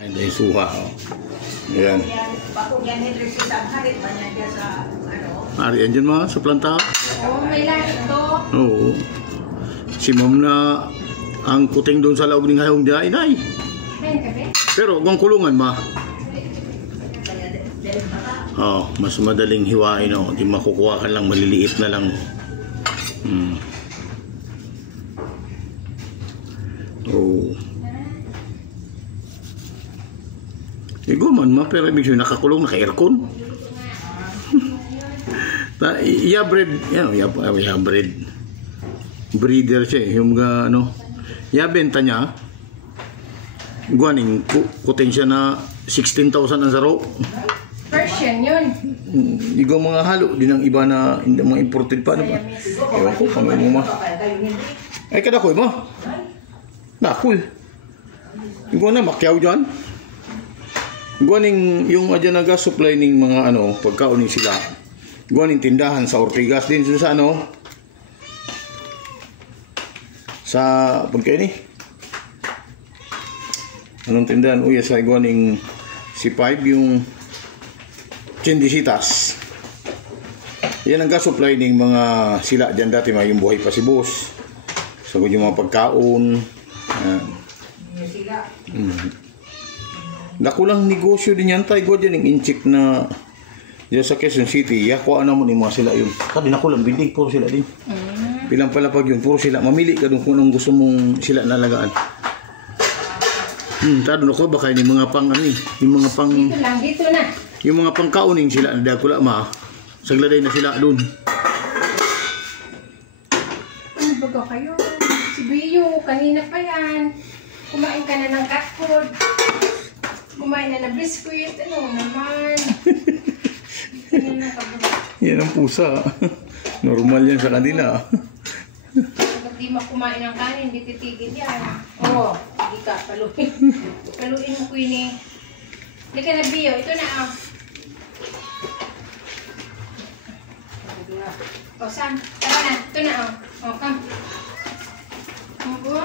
Ay, suha. Oh. Ayan. Ari, andyan mga sa planta. Oo, may lahat to. Oo. Si ma'am na ang kuting doon sa laog ng hayong dyan, ay. Pero kung kulungan ma. Oh, mas madaling hiwain, oh. Di makukuha ka lang, maliliit na lang. Oh. Iguman ma, pero ibig sabihin nakakulong, naka-aircon. Yabred, yabred. Breeder siya eh, yung mga ano. Yabenta niya. Guwaning kuting siya na 16,000 ang saro. Persian yun. Ikaw mga halo din ang iba na hindi mga imported pa. Ano ba? Ewan ko, pangin mo ma. Ay kadakoy mo. Nakul. Ikaw na, makyaw dyan. Guwaning yung adyan na gas supply ng mga ano, pagkaunin sila. Guwaning tindahan sa Ortigas din sa ano. Sa pagkain ni. Anong tindahan? Uy, sa guwaning si 5 yung Chendisitas. Yan ang gas supply ng mga sila dyan dati, may yung buhay pa si boss. So yung mga pagkaon. Nakulang negosyo din yan tayo dyan yung inchik na dyan sa Quezon City. Yakuha naman yung mga sila yun. Sabi nakulang building, puro sila din. Bilang palapag yun, puro sila. Mamili ka doon kung anong gusto mong sila nalagaan. Tado na ko, baka yung mga pang ano yung mga pang... Dito lang, dito na. Yung mga pangkauning sila, nadakula ma. Sagladay na sila doon. Ano ba kayo? Si Bio, kanina pa yan. Kumain ka na ng cat food. Kumain na ng biskuit. Ano naman? Yan ang pusa. Normal yan sa kanila. Kapag di makumain ng kanin, hindi titigil yan. Oo, hindi ka. Paluin. Paluin mo, Queenie. Hindi ka na, Bio. Ito na, ah. O, Sam. Tara na. Ito na, oh. O, come. Go.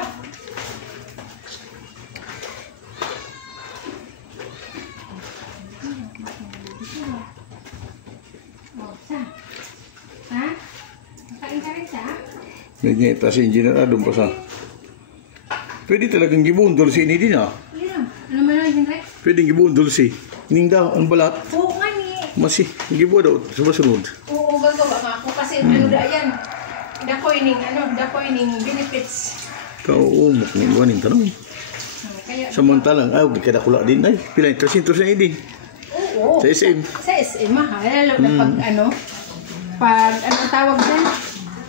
Ha? Kain ka rin sa? Medyo ita si engineer doon pa sa. Pwede talagang gibundol si ini din ah. Yeah. Ano man ang engineer? Pwede gibundol si. Ning daw ang balat. Oo nga ni. Masih gibo daw sa masunod. Oo, gagawa nga ako kasi ano da yan. Dakoy ning benefits. Kao ning waning tanong. Kaya Samantalang kada kula din ay pila 300 na din. oo. Sa SM. Sa SM mahal lalo na pag ano tawag din?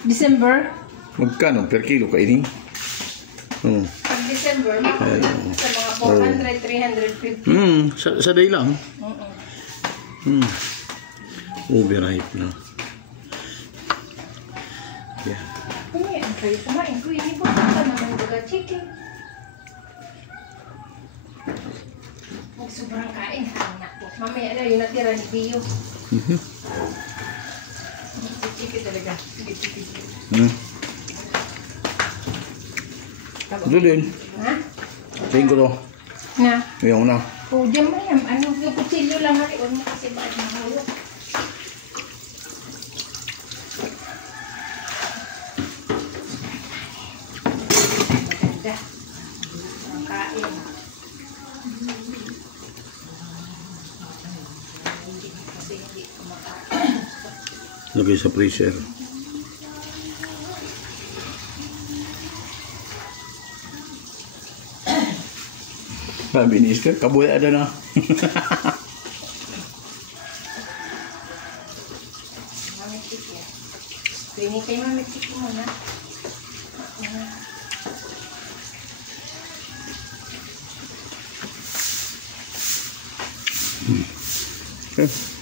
December. Magkano per kilo ka ini? Pag December, mahal sa mga 400, 350. Sa day lang. Overhype na. Yeah. Kumain kayo, kumain ko. Hindi po ka naman baga chicken. Huwag sobrang kain. Hanak po. Mamaya na yung natira ni Bio. Si chicken talaga. Sige. Ito din. Ha? Tingin ko to. Na? Ayaw na. O, dyan mo yan. Ano, yung kutsilyo lang hari. Huwag mo kasi mahawak. Maganda. Ang kain. Kasi hindi kumakain. Lagay sa freezer. Sabi ni Esther, kabuhay ada na. Mamitik yan. Pwede kayo mamitik muna. Okay.